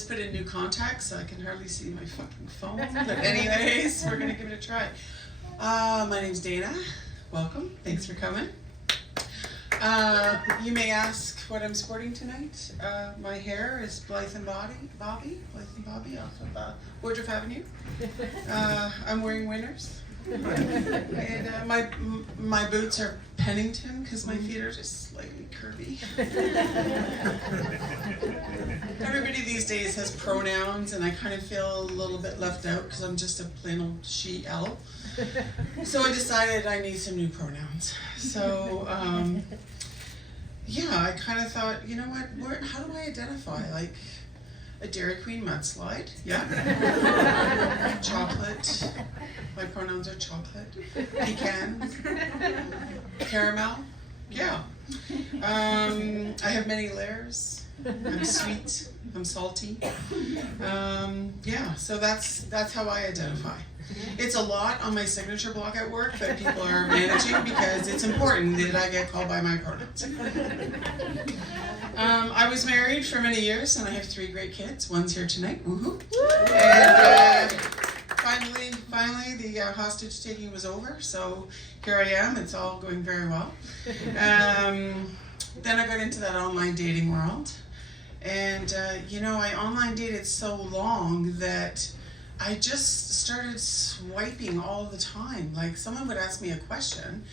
just put in new contacts, so I can hardly see my fucking phone. But anyways, we're gonna give it a try. My name's Dana. Welcome. Thanks for coming. You may ask what I'm sporting tonight. My hair is Blythe and Bobby off of Woodruff Avenue. I'm wearing winners. And my boots are Pennington because my feet are just slightly curvy. Everybody these days has pronouns, and I kind of feel a little bit left out because I'm just a plain old she, elle. So I decided I need some new pronouns. So yeah, I kind of thought, you know what, how do I identify? Like a Dairy Queen mudslide, yeah. Chocolate, my pronouns are chocolate. Pecan, caramel, yeah. I have many layers. I'm sweet, I'm salty. Yeah, so that's how I identify. It's a lot on my signature block at work that people are managing because it's important that I get called by my pronouns. I was married for many years and I have 3 great kids. One's here tonight, woohoo. And finally the hostage taking was over, so here I am. It's all going very well. Then I got into that online dating world. And you know, I online dated so long that I just started swiping all the time. Like someone would ask me a question,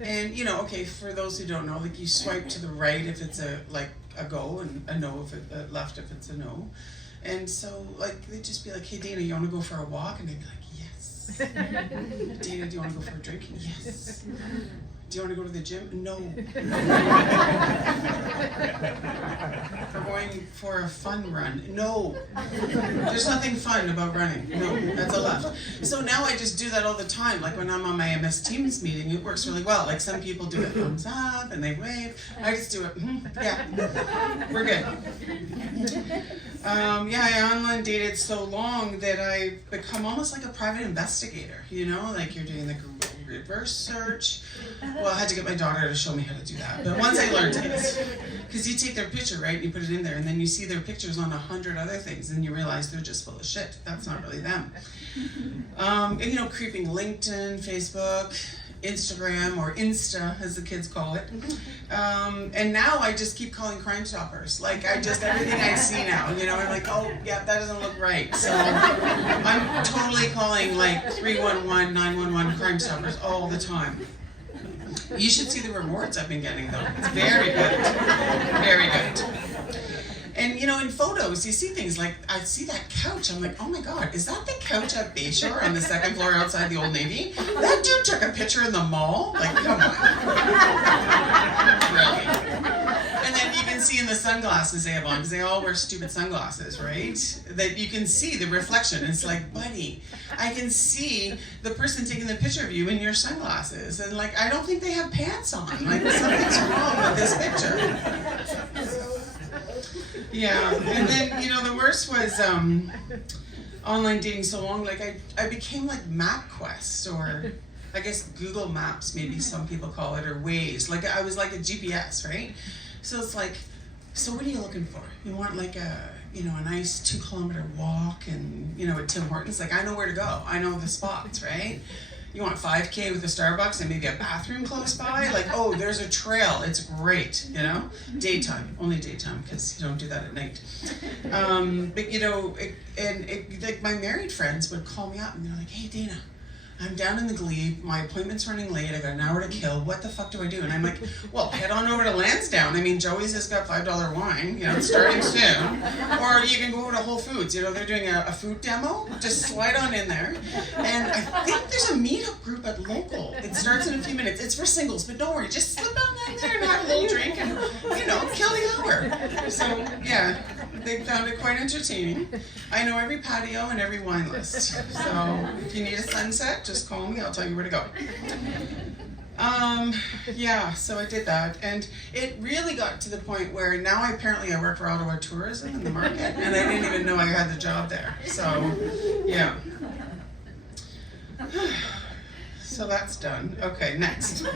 and you know, okay, for those who don't know, like you swipe to the right if it's a go, and a no if it left if it's a no. And so like they'd just be like, hey Dana, you want to go for a walk? And I'd be like, yes. Dana, do you want to go for a drink? Yes. Do you want to go to the gym? No. We're going for a fun run. No. There's nothing fun about running. No, that's a left. So now I just do that all the time. Like when I'm on my MS Teams meeting, it works really well. Like some people do it thumbs up and they wave. I just do it. Yeah, we're good. Yeah, I online dated so long that I've become almost like a private investigator. You know, like you're doing the Google reverse search. Well, I had to get my daughter to show me how to do that. But once I learned it, because you take their picture, right, and you put it in there, and then you see their pictures on 100 other things, and you realize they're just full of shit. That's not really them. And you know, creeping LinkedIn, Facebook, Instagram, or Insta, as the kids call it. And now I just keep calling Crime Stoppers. Like, everything I see now, you know, I'm like, oh, yeah, that doesn't look right. So I'm totally calling, like, 311, 911 Crime Stoppers all the time. You should see the rewards I've been getting, though. It's very good. Very good. And you know, in photos, you see things like, I see that couch, I'm like, oh my God, is that the couch at Bayshore on the 2nd floor outside the Old Navy? That dude took a picture in the mall? Like, come on. Really? And then you can see in the sunglasses they have on, because they all wear stupid sunglasses, right? That you can see the reflection. It's like, buddy, I can see the person taking the picture of you in your sunglasses. And like, I don't think they have pants on. Like, something's wrong with this picture. Yeah, and then, you know, the worst was online dating so long, like I became like MapQuest, or I guess Google Maps, maybe some people call it, or Waze. Like I was like a GPS, right? So it's like, so what are you looking for? You want like a, you know, a nice 2-kilometer walk and, you know, at Tim Hortons? Like I know where to go. I know the spots, right? You want 5K with a Starbucks and maybe a bathroom close by? Like, oh, there's a trail. It's great, you know? Daytime, only daytime, because you don't do that at night. But, you know, like my married friends would call me up and they're like, hey, Dana, I'm down in the Glebe, my appointment's running late, I got an hour to kill, what the fuck do I do? And I'm like, well, head on over to Lansdowne. I mean, Joey's has got $5 wine, you know, it's starting soon. Or you can go over to Whole Foods, you know, they're doing a food demo, just slide on in there. And I think there's a meetup group at Local. It starts in a few minutes, it's for singles, but don't worry, just slip on in there and have a little drink and, you know, kill the hour. So, yeah, they found it quite entertaining. I know every patio and every wine list. So, if you need a sunset, just call me, I'll tell you where to go. Yeah, so I did that, and it really got to the point where now apparently I work for Ottawa Tourism in the market, and I didn't even know I had the job there. So, yeah. So that's done. Okay, next.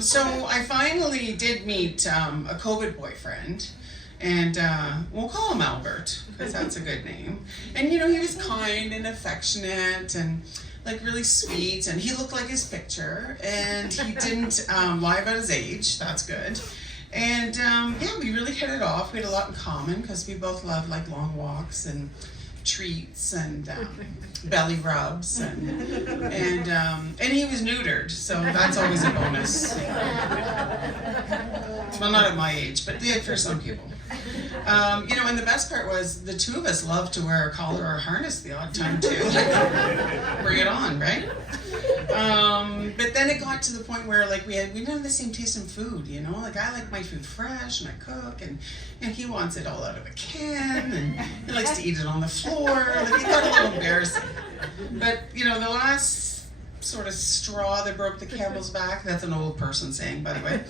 So I finally did meet a COVID boyfriend, and we'll call him Albert because that's a good name. And he was kind and affectionate and like really sweet, and he looked like his picture, and he didn't lie about his age. That's good. And we really hit it off. We had a lot in common because we both love like long walks and treats and belly rubs, and he was neutered, so that's always a bonus. Well, not at my age, but for some people. And the best part was the two of us loved to wear a collar or a harness the odd time too. Bring it on, right? But then it got to the point where like we didn't have the same taste in food, Like I like my food fresh and I cook, and he wants it all out of a can, and he likes to eat it on the floor. Like it got a little embarrassing. But the last sort of straw that broke the camel's back, that's an old person saying, by the way,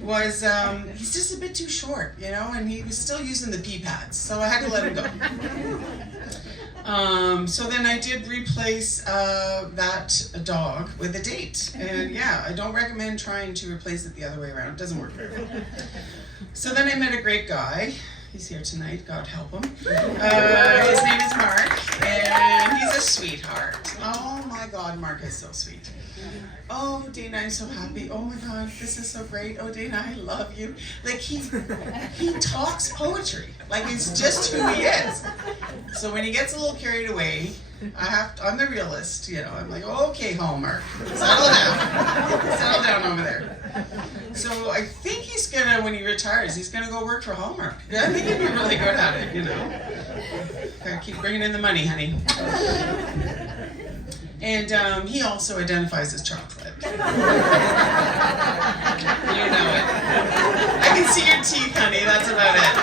was he's just a bit too short, and he was still using the pee pads, so I had to let him go. So then I did replace that dog with a date, and I don't recommend trying to replace it the other way around. It doesn't work very well. So then I met a great guy. He's here tonight, God help him. His name is Mark, and he's a sweetheart. Oh my God, Mark is so sweet. Oh, Dana, I'm so happy. Oh my God, this is so great. Oh, Dana, I love you. Like he talks poetry. Like it's just who he is. So when he gets a little carried away, I'm the realist, I'm like, okay, Hallmark, settle down over there. So I think he's gonna, when he retires, he's gonna go work for Hallmark. I think he'd be really good at it, Gotta keep bringing in the money, honey. And he also identifies as chocolate. You know it. I can see your teeth, honey, that's about it.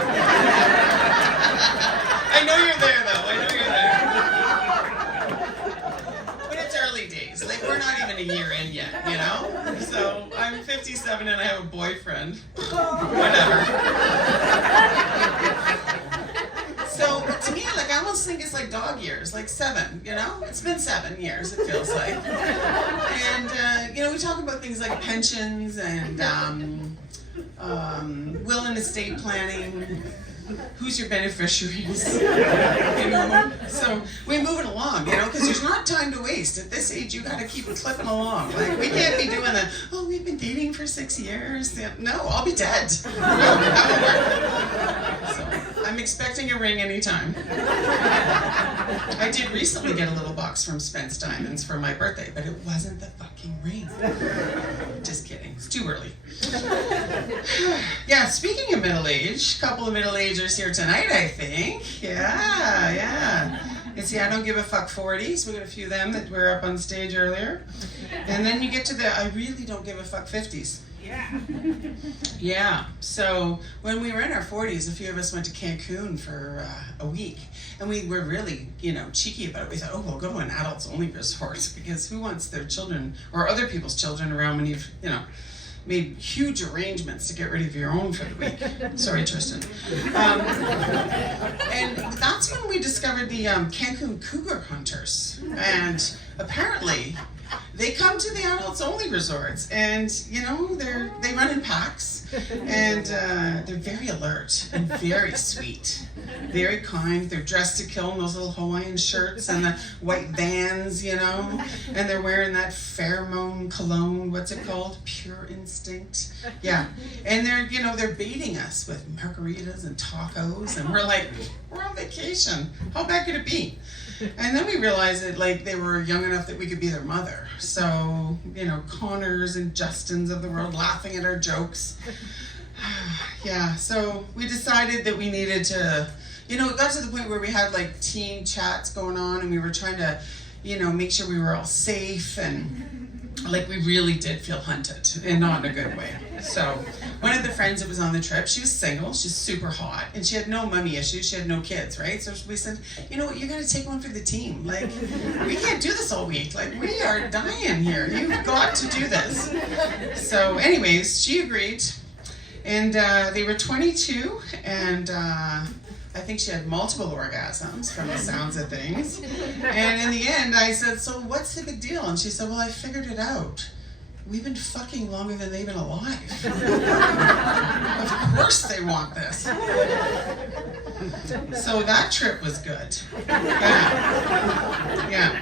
I know you're there, though. I know you're there. But it's early days. Like, we're not even a year in yet, So, I'm 57 and I have a boyfriend. Whatever. So, to me, like, I almost think it's like dog years, like 7, It's been 7 years, it feels like. And, we talk about things like pensions and will and estate planning. Who's your beneficiaries? So we move it along, because there's not time to waste. At this age, you got to keep it clipping along. Like we can't be doing the, we've been dating for 6 years. No, I'll be dead. No, that won't work. So I'm expecting a ring anytime. I did recently get a little box from Spence Diamonds for my birthday, but it wasn't the fucking ring. Just kidding. It's too early. Yeah, speaking of middle-age, couple of middle-agers here tonight, I think. Yeah. And see, I don't give a fuck 40s. We got a few of them that were up on stage earlier. And then you get to the I really don't give a fuck 50s. Yeah. So when we were in our 40s, a few of us went to Cancun for a week. And we were really, cheeky about it. We thought, we'll go to an adults-only resort because who wants their children or other people's children around when you've, made huge arrangements to get rid of your own for the week. Sorry, Tristan. And that's when we discovered the Cancun Cougar Hunters. And apparently, they come to the adults-only resorts, and they run in packs, and they're very alert and very sweet, very kind. They're dressed to kill in those little Hawaiian shirts and the white Vans, and they're wearing that pheromone cologne. What's it called? Pure Instinct. Yeah, and they're baiting us with margaritas and tacos, and we're like, we're on vacation. How bad could it be? And then we realized that they were young enough that we could be their mother. So, Connors and Justins of the world laughing at our jokes. Yeah, so we decided that we needed to, it got to the point where we had teen chats going on, and we were trying to, make sure we were all safe, and we really did feel hunted, and not in a good way. So one of the friends that was on the trip, she was single, she's super hot, and she had no mommy issues, she had no kids, right? So we said, you know what, you gotta take one for the team. We can't do this all week. We are dying here. You've got to do this. So anyways, she agreed, and they were 22, and I think she had multiple orgasms from the sounds of things. And in the end, I said, so what's the big deal? And she said, well, I figured it out. we've been fucking longer than they've been alive. Of course they want this. So that trip was good. Yeah.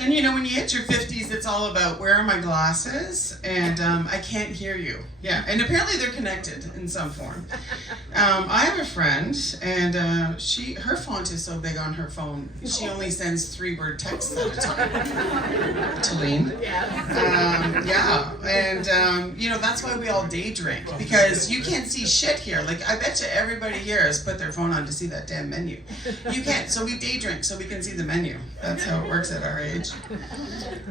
And you know, when you hit your 50s, it's all about where are my glasses, and I can't hear you. Yeah, and apparently they're connected in some form. I have a friend, and her font is so big on her phone, she only sends 3-word texts at a time. Talene. Yeah, and you know, that's why we all day drink, because you can't see shit here. Like, I bet you everybody here has put their phone on to see that damn menu. You can't, so we day drink so we can see the menu. That's how it works at our age.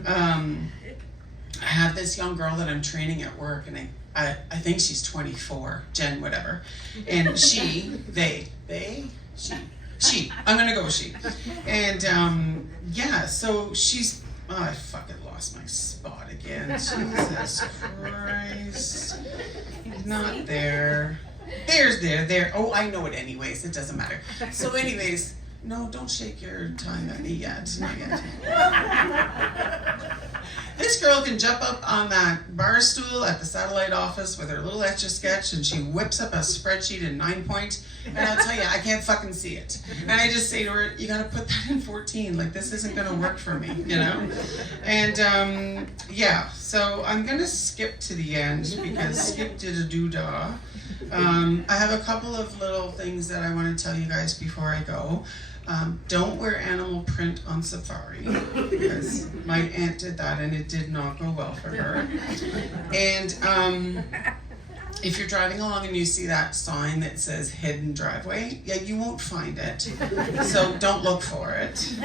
I have this young girl that I'm training at work, and I think she's 24, Jen, whatever. And she, I'm gonna go with she. And yeah, so she's, oh, I fucking lost my spot again. Jesus Christ. He's not there. There. Oh, I know it anyways, it doesn't matter. So anyways, no, don't shake your time at me yet. Not yet. This girl can jump up on that bar stool at the satellite office with her little Etch-a-Sketch, and she whips up a spreadsheet in 9-point, and I'll tell you, I can't fucking see it. And I just say to her, you gotta put that in 14, like this isn't gonna work for me, you know? And yeah, so I'm gonna skip to the end, because skip did a doodah. I have a couple of little things that I want to tell you guys before I go. Don't wear animal print on safari, because my aunt did that and it did not go well for her. And if you're driving along and you see that sign that says hidden driveway, yeah, you won't find it. So don't look for it.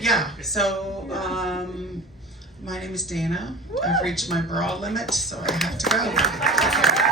Yeah, so my name is Dana. I've reached my bra limit, so I have to go.